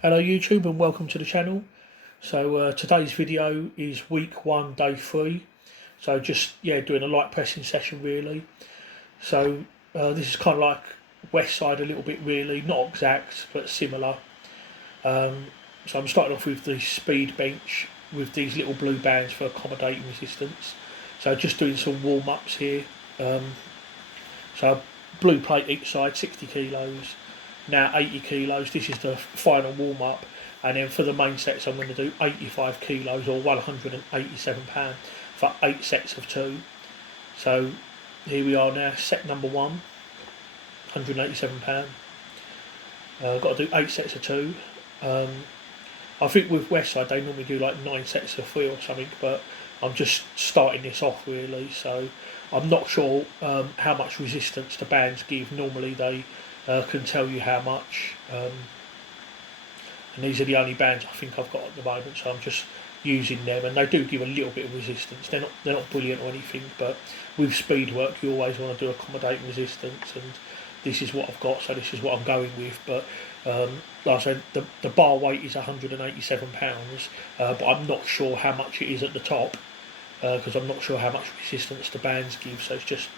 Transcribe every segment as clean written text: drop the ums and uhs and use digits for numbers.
Hello YouTube and welcome to the channel. So today's video is week 1 day 3. So just doing a light pressing session really. So this is kind of like West Side a little bit really, not exact but similar. So I'm starting off with the speed bench with these little blue bands for accommodating resistance. So just doing some warm ups here. So blue plate each side, 60 kilos. Now 80 kilos, this is the final warm up. And then for the main sets, I'm going to do 85 kilos or 187 pounds for 8 sets of 2. So here we are now, set number 1, 187 pounds. I've got to do 8 sets of 2. I think with Westside they normally do like 9 sets of 3 or something, but I'm just starting this off really, so I'm not sure how much resistance the bands give. Normally they can tell you how much, and these are the only bands I think I've got at the moment, so I'm just using them, and they do give a little bit of resistance. They're not brilliant or anything, but with speed work you always want to do accommodating resistance, and this is what I've got, so this is what I'm going with. But like I said, the bar weight is 187 pounds, but I'm not sure how much it is at the top, because I'm not sure how much resistance the bands give, so it's just,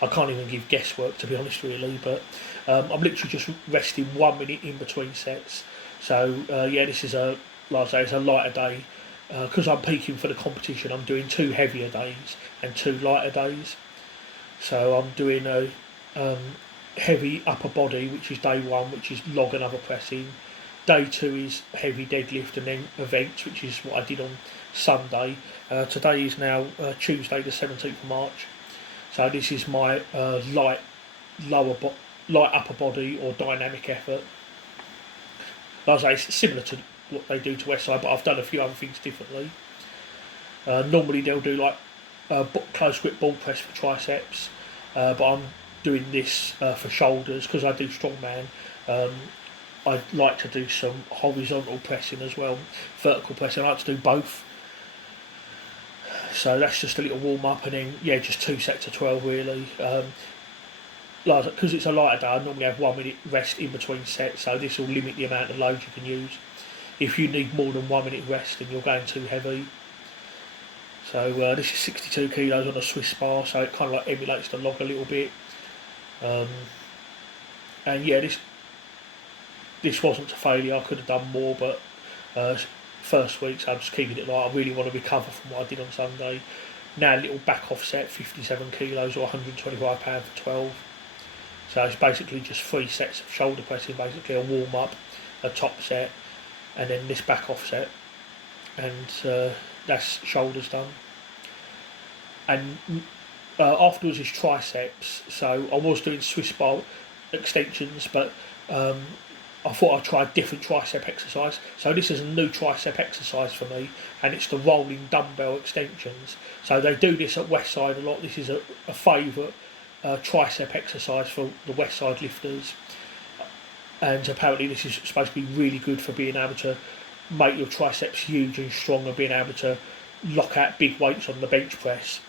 I can't even give guesswork to be honest really. But I'm literally just resting 1 minute in between sets. So this is like I say, it's a lighter day, because I'm peaking for the competition. I'm doing 2 heavier days and 2 lighter days. So I'm doing a heavy upper body, which is day 1, which is log and other pressing. Day 2 is heavy deadlift and then events, which is what I did on Sunday. Today is now Tuesday the 17th of March. So this is my light upper body or dynamic effort. Like I say, it's similar to what they do to Westside, but I've done a few other things differently. Normally they'll do like close grip ball press for triceps, but I'm doing this for shoulders because I do strongman. I'd like to do some horizontal pressing as well, vertical pressing. I like to do both. So that's just a little warm up, and then just 2 sets of 12 really. Because it's a lighter day, I normally have 1 minute rest in between sets, so this will limit the amount of load you can use. If you need more than 1 minute rest, then you're going too heavy. So this is 62 kilos on a Swiss bar, so it kind of like emulates the log a little bit. And this wasn't a failure. I could have done more, but first week, so I'm just keeping it light. I really want to recover from what I did on Sunday. Now a little back offset, 57 kilos or 125 pounds for 12. So it's basically just 3 sets of shoulder pressing, basically a warm up, a top set, and then this back offset, and that's shoulders done. And afterwards is triceps. So I was doing Swiss bar extensions, but I thought I'd try a different tricep exercise. So this is a new tricep exercise for me, and it's the rolling dumbbell extensions. So they do this at Westside a lot. This is a favourite tricep exercise for the Westside lifters, and apparently this is supposed to be really good for being able to make your triceps huge and strong and being able to lock out big weights on the bench press.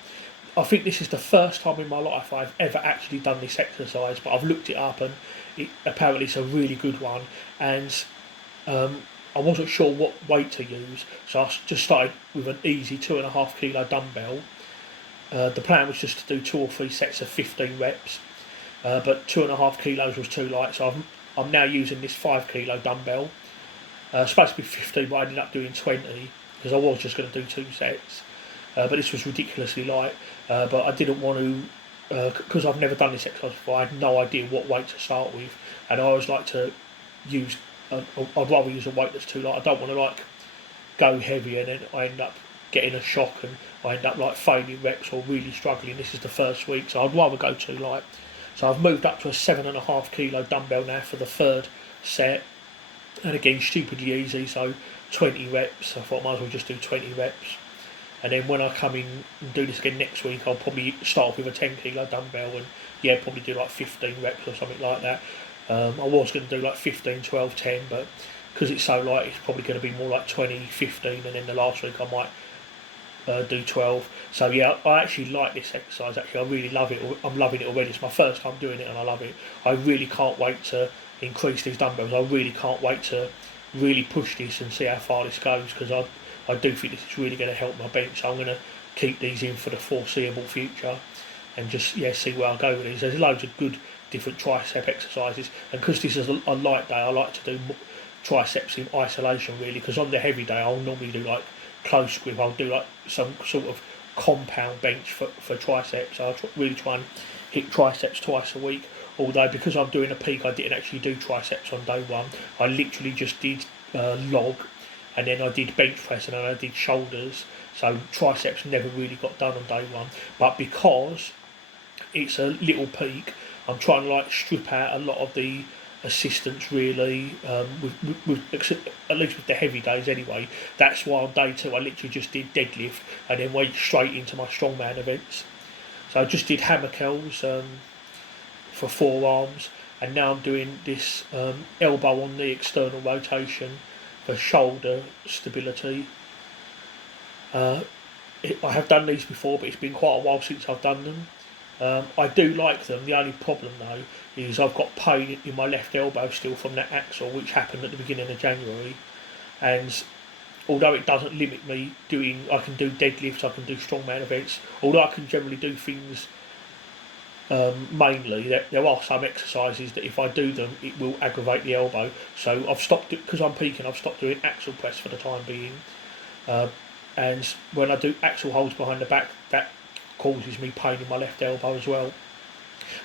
I think this is the first time in my life I've ever actually done this exercise, but I've looked it up and apparently it's a really good one. And I wasn't sure what weight to use, so I just started with an easy 2.5 kilo dumbbell. The plan was just to do 2 or 3 sets of 15 reps, but 2.5 kilos was too light, so I'm now using this 5 kilo dumbbell. Supposed to be 15, but I ended up doing 20 because I was just going to do 2 sets. But this was ridiculously light. But I didn't want to, because I've never done this exercise before. I had no idea what weight to start with, and I always like to use. I'd rather use a weight that's too light. I don't want to like go heavy and then I end up getting a shock and I end up like failing reps or really struggling. This is the first week, so I'd rather go too light. So I've moved up to a 7.5 kilo dumbbell now for the 3rd set, and again stupidly easy. So 20 reps. I thought I might as well just do 20 reps. And then when I come in and do this again next week, I'll probably start off with a 10 kilo dumbbell and probably do like 15 reps or something like that. I was going to do like 15, 12, 10, but because it's so light, it's probably going to be more like 20, 15, and then the last week I might do 12. So I actually like this exercise. Actually, I really love it. I'm loving it already. It's my first time doing it and I love it. I really can't wait to increase these dumbbells. I really can't wait to really push this and see how far this goes, because I do think this is really going to help my bench. So I'm going to keep these in for the foreseeable future and just see where I go with these. There's loads of good different tricep exercises, and because this is a light day, I like to do triceps in isolation really, because on the heavy day I'll normally do like close grip. I'll do like some sort of compound bench for triceps. I'll really try and hit triceps twice a week, although because I'm doing a peak I didn't actually do triceps on day one. I literally just did log, and then I did bench press, and then I did shoulders. So triceps never really got done on day one, but because it's a little peak, I'm trying to like strip out a lot of the assistance really, at least with the heavy days anyway. That's why on day two I literally just did deadlift and then went straight into my strongman events. So I just did hammer curls for forearms, and now I'm doing this elbow on the external rotation for shoulder stability. I have done these before, but it's been quite a while since I've done them. I do like them. The only problem though is I've got pain in my left elbow still from that axle, which happened at the beginning of January. And although it doesn't limit me doing, I can do deadlifts, I can do strongman events. Although I can generally do things mainly, there are some exercises that if I do them, it will aggravate the elbow. So I've stopped it because I'm peaking. I've stopped doing axle press for the time being. And when I do axle holds behind the back, that causes me pain in my left elbow as well.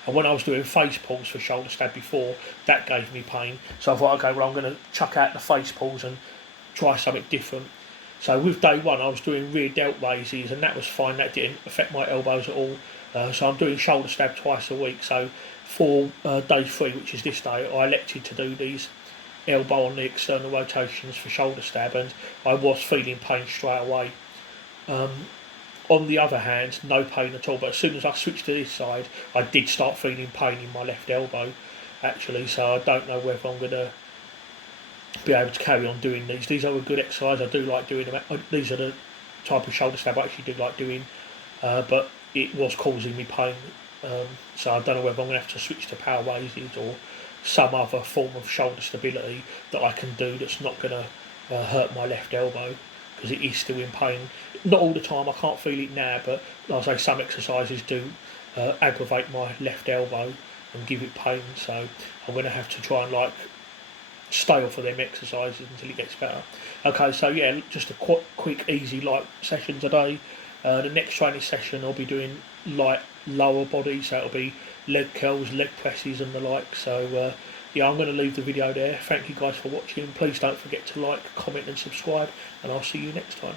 And when I was doing face pulls for shoulder stab before, that gave me pain. So I thought, okay, well I'm going to chuck out the face pulls and try something different. So with day one I was doing rear delt raises, and that was fine. That didn't affect my elbows at all. So I'm doing shoulder stab twice a week. So for day three, which is this day, I elected to do these elbow on the external rotations for shoulder stab, and I was feeling pain straight away. On the other hand, no pain at all, but as soon as I switched to this side, I did start feeling pain in my left elbow, actually, so I don't know whether I'm going to be able to carry on doing these. These are a good exercise, I do like doing them. These are the type of shoulder stab I actually do like doing, but it was causing me pain, so I don't know whether I'm going to have to switch to power raises or some other form of shoulder stability that I can do that's not going to hurt my left elbow, because it is still in pain. Not all the time, I can't feel it now, but like I say, some exercises do aggravate my left elbow and give it pain, so I'm going to have to try and like stay off of them exercises until it gets better. Okay, so yeah, just a quick easy light session today. The next training session I'll be doing light lower body, so it'll be leg curls, leg presses and the like. So yeah, I'm going to leave the video there. Thank you guys for watching. Please don't forget to like, comment and subscribe, and I'll see you next time.